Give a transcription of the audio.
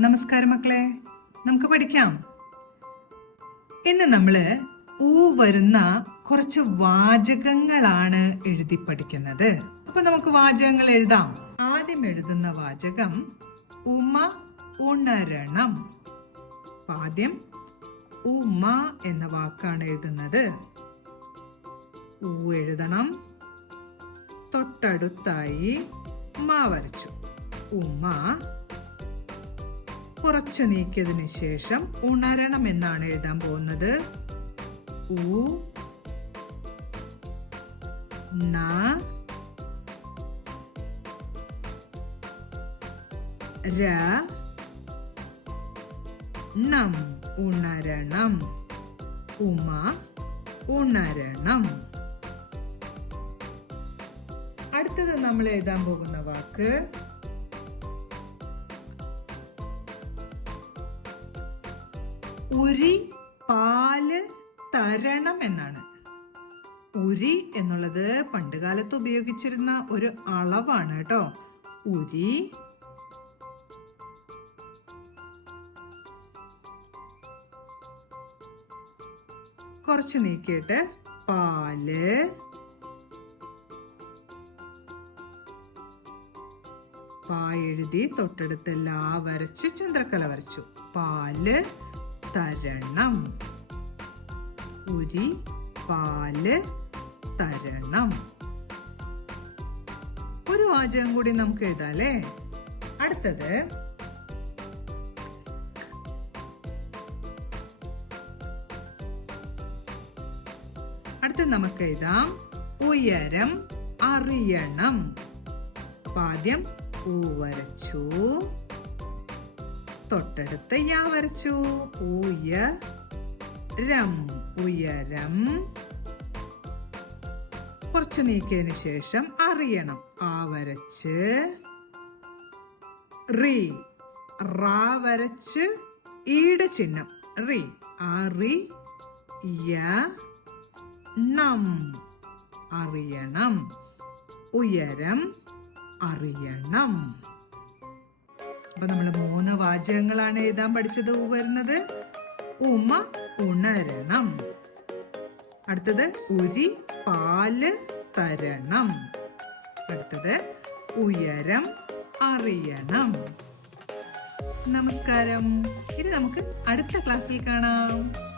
നമസ്കാരം മക്കളെ, നമുക്ക് പഠിക്കാം. ഇന്ന് നമ്മള് ഊ വരുന്ന കുറച്ച് വാചകങ്ങളാണ് എഴുതി പഠിക്കുന്നത്. അപ്പൊ നമുക്ക് വാചകങ്ങൾ എഴുതാം. ആദ്യം എഴുതുന്ന വാചകം ഉമ ഉണരണം. ആദ്യം ഉമ എന്ന വാക്കാണ് എഴുതുന്നത്. ഊ എഴുതണം. തൊട്ടടുത്തായി മാ വരച്ചു. ഉമ. കുറച്ച് നീക്കിയതിന് ശേഷം ഉണരണം എന്നാണ് എഴുതാൻ പോകുന്നത്. ഉ ന ര ണം. ഉണരണം. ഉമ ഉണരണം. അടുത്തത് നമ്മൾ എഴുതാൻ പോകുന്ന വാക്ക് ഉരി പാല് തരണം എന്നാണ്. ഉരി എന്നുള്ളത് പണ്ടുകാലത്ത് ഉപയോഗിച്ചിരുന്ന ഒരു അളവാണ് കേട്ടോ. ഉരി കുറച്ച് നീക്കിയിട്ട് പാല്. പാ എഴുതി തൊട്ടടുത്ത് ലാ വരച്ച് ചന്ദ്രക്കല വരച്ചു. പാല് തരണം. ഉരി പാല് തരണം. ഒരു വാചകം കൂടി നമുക്ക് എഴുതാല്ലേ. അടുത്തത് നമുക്ക് എഴുതാം ഉയരം അറിയണം. ആദ്യം ഊ വരച്ചു, തൊട്ടടുത്ത് യാ വരച്ചു. ഉയരം. ഉയരം കുറച്ചു നീക്കിയതിന് ശേഷം അറിയണം. ആ വരച്ച് റി. റാ വരച്ച് ഈടെ ചിഹ്നം റി. ആറി യ ണം. അറിയണം. ഉയരം അറിയണം. അപ്പൊ നമ്മൾ 3 വാചകങ്ങളാണ് എഴുതാൻ പഠിച്ചത്. വരുന്നത് ഉമ ഉണരണം. അടുത്തത് ഉരി പാല് തരണം. അടുത്തത് ഉയരം അറിയണം. നമസ്കാരം. ഇനി നമുക്ക് അടുത്ത ക്ലാസ്സിൽ കാണാം.